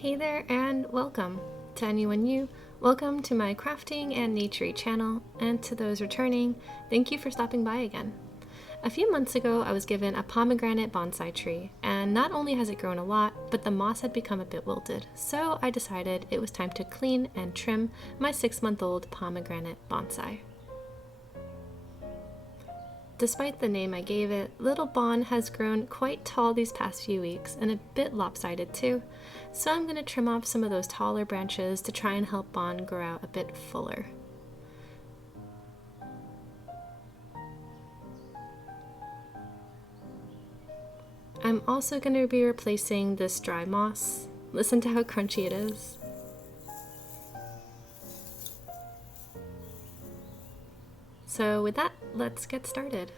Hey there and welcome. To anyone new, welcome to my crafting and naturey channel, and to those returning, thank you for stopping by again. A few months ago, I was given a pomegranate bonsai tree, and not only has it grown a lot, but the moss had become a bit wilted, so I decided it was time to clean and trim my 6-month-old pomegranate bonsai. Despite the name I gave it, Little Bon has grown quite tall these past few weeks and a bit lopsided too, so I'm going to trim off some of those taller branches to try and help Bon grow out a bit fuller. I'm also going to be replacing this dry moss. Listen to how crunchy it is. So with that, let's get started.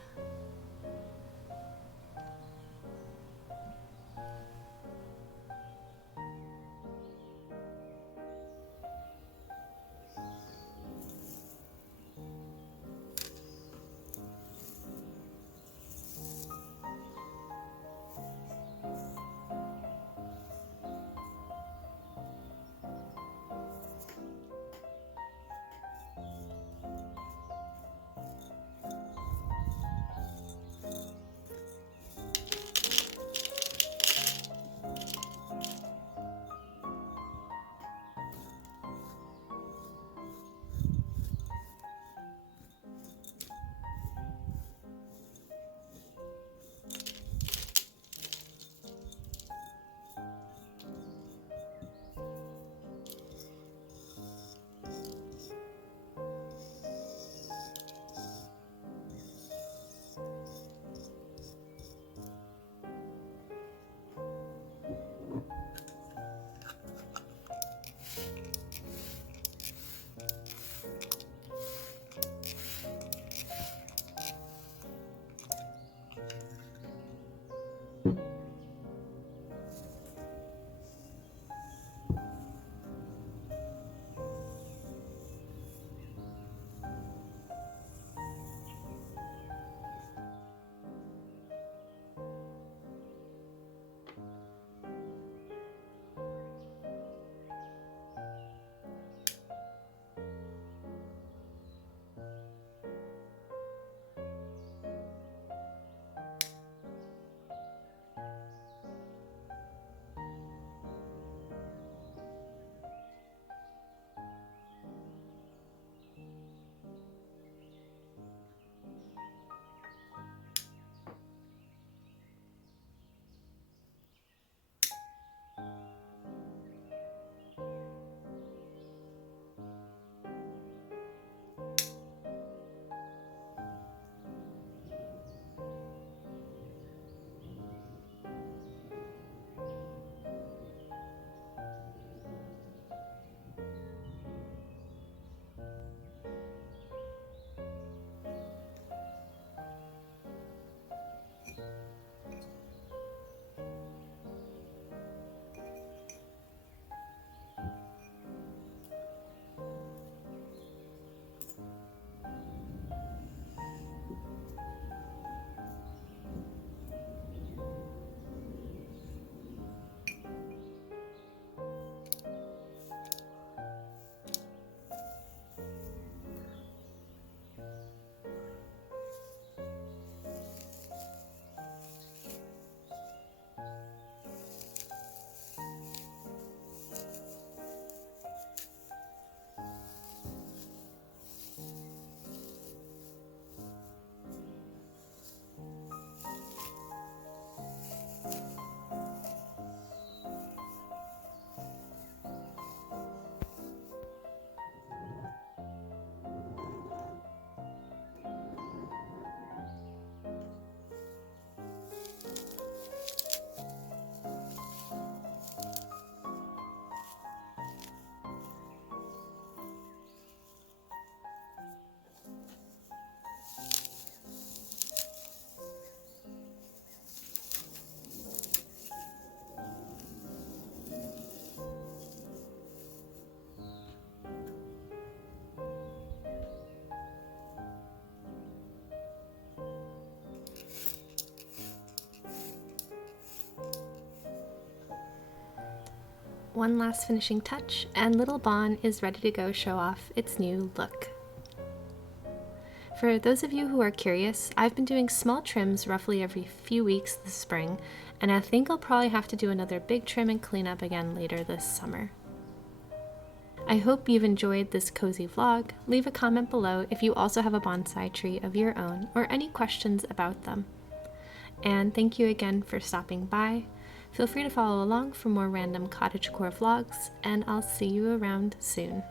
one last finishing touch, and little Bon is ready to go show off its new look. For those of you who are curious, I've been doing small trims roughly every few weeks this spring, and I think I'll probably have to do another big trim and cleanup again later this summer. I hope you've enjoyed this cozy vlog. Leave a comment below if you also have a bonsai tree of your own or any questions about them. And thank you again for stopping by. Feel free to follow along for more random cottagecore vlogs, and I'll see you around soon.